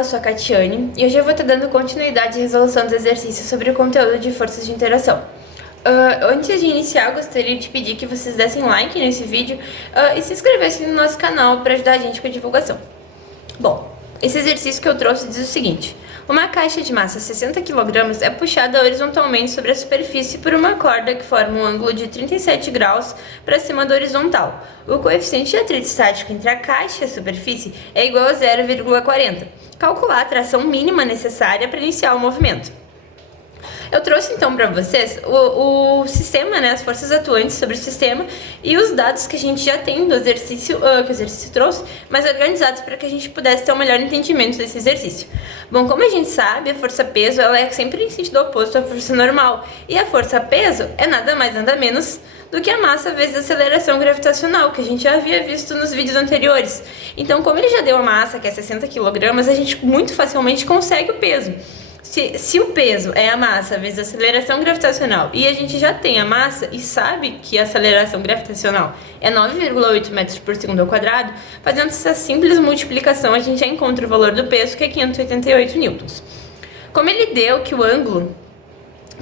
eu sou a Catiane e hoje eu vou estar dando continuidade à resolução dos exercícios sobre o conteúdo de forças de interação. Antes de iniciar, eu gostaria de pedir que vocês dessem like nesse vídeo e se inscrevessem no nosso canal para ajudar a gente com a divulgação. Bom, esse exercício que eu trouxe diz o seguinte: uma caixa de massa 60 kg é puxada horizontalmente sobre a superfície por uma corda que forma um ângulo de 37 graus para cima da horizontal. O coeficiente de atrito estático entre a caixa e a superfície é igual a 0,40. Calcular a tração mínima necessária para iniciar o movimento. Eu trouxe então para vocês o sistema, né, as forças atuantes sobre o sistema e os dados que a gente já tem do exercício, que o exercício trouxe, mas organizados para que a gente pudesse ter um melhor entendimento desse exercício. Bom, como a gente sabe, a força-peso ela é sempre em sentido oposto à força normal, e a força-peso é nada mais nada menos do que a massa vezes a aceleração gravitacional, que a gente já havia visto nos vídeos anteriores. Então, como ele já deu a massa, que é 60 kg, a gente muito facilmente consegue o peso. Se o peso é a massa vezes a aceleração gravitacional e a gente já tem a massa e sabe que a aceleração gravitacional é 9,8 metros por segundo ao quadrado, fazendo essa simples multiplicação a gente já encontra o valor do peso, que é 588 newtons. Como ele deu que o ângulo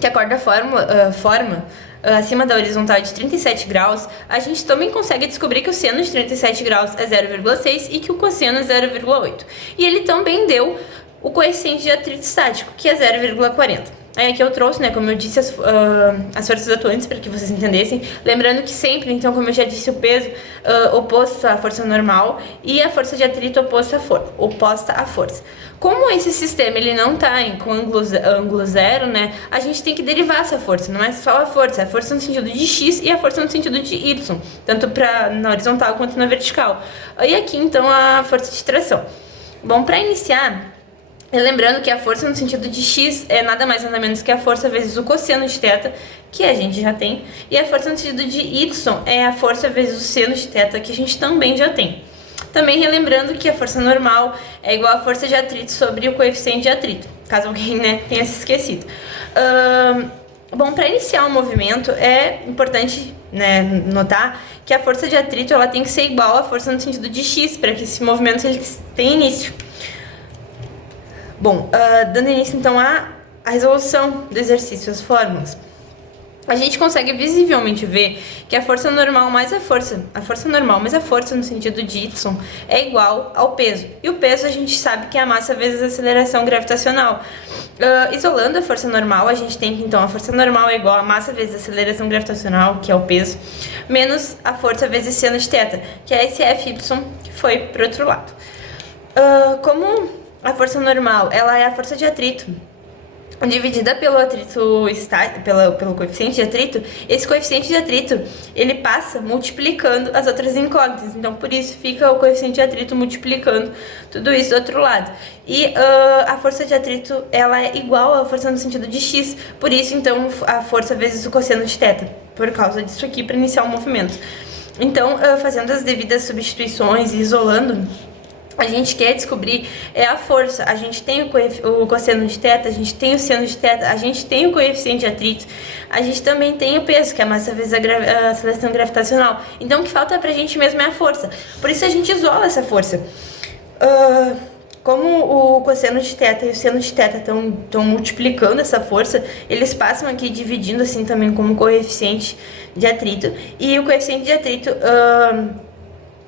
que a corda forma acima da horizontal é de 37 graus, a gente também consegue descobrir que o seno de 37 graus é 0,6 e que o cosseno é 0,8. E ele também deu o coeficiente de atrito estático, que é 0,40. Aí aqui eu trouxe, né, como eu disse, as forças atuantes para que vocês entendessem. Lembrando que sempre, então, como eu já disse, o peso oposto à força normal e a força de atrito oposta à força. Como esse sistema ele não está com ângulo zero, né, a gente tem que derivar essa força. Não é só a força no sentido de x e a força no sentido de y, tanto na horizontal quanto na vertical. E aqui, então, a força de tração. Bom, para iniciar, lembrando que a força no sentido de x é nada mais nada menos que a força vezes o cosseno de θ, que a gente já tem, e a força no sentido de y é a força vezes o seno de θ, que a gente também já tem. Também relembrando que a força normal é igual à força de atrito sobre o coeficiente de atrito, caso alguém, né, tenha se esquecido. Bom, para iniciar um movimento é importante, né, notar que a força de atrito ela tem que ser igual à força no sentido de x, para que esse movimento ele tenha início. Bom, dando início então à resolução do exercício, as fórmulas. A gente consegue visivelmente ver que a força normal mais a força no sentido de y é igual ao peso. E o peso a gente sabe que é a massa vezes a aceleração gravitacional. Isolando a força normal, a gente tem que então a força normal é igual a massa vezes a aceleração gravitacional, que é o peso, menos a força vezes seno de θ, que é esse Fy que foi para o outro lado. Como a força normal, ela é a força de atrito dividida pelo pelo coeficiente de atrito. Esse coeficiente de atrito, ele passa multiplicando as outras incógnitas. Então, por isso fica o coeficiente de atrito multiplicando tudo isso do outro lado. E a força de atrito, ela é igual à força no sentido de x. Por isso, então, a força vezes o cosseno de θ. Por causa disso aqui, para iniciar o movimento. Então, fazendo as devidas substituições e isolando, a gente quer descobrir a força. A gente tem o cosseno de θ, a gente tem o seno de θ, a gente tem o coeficiente de atrito, a gente também tem o peso, que é a massa vezes a aceleração gravitacional. Então o que falta pra gente mesmo é a força. Por isso a gente isola essa força. Como o cosseno de θ e o seno de θ estão multiplicando essa força, eles passam aqui dividindo assim também como coeficiente de atrito. E o coeficiente de atrito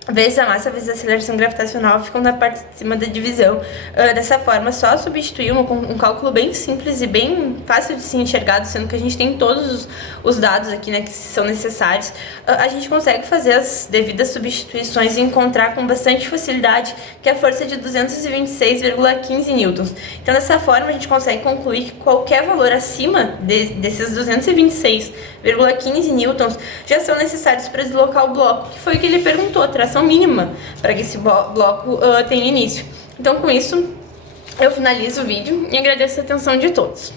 vezes a massa vezes a aceleração gravitacional ficam na parte de cima da divisão. Dessa forma, só substituir um cálculo bem simples e bem fácil de ser enxergado, sendo que a gente tem todos os dados aqui, né, que são necessários, a gente consegue fazer as devidas substituições e encontrar com bastante facilidade que a força é de 226,15 newtons. Então, dessa forma, a gente consegue concluir que qualquer valor acima desses 226,15 newtons já são necessários para deslocar o bloco, que foi o que ele perguntou, a tração mínima para que esse bloco tenha início. Então, com isso, eu finalizo o vídeo e agradeço a atenção de todos.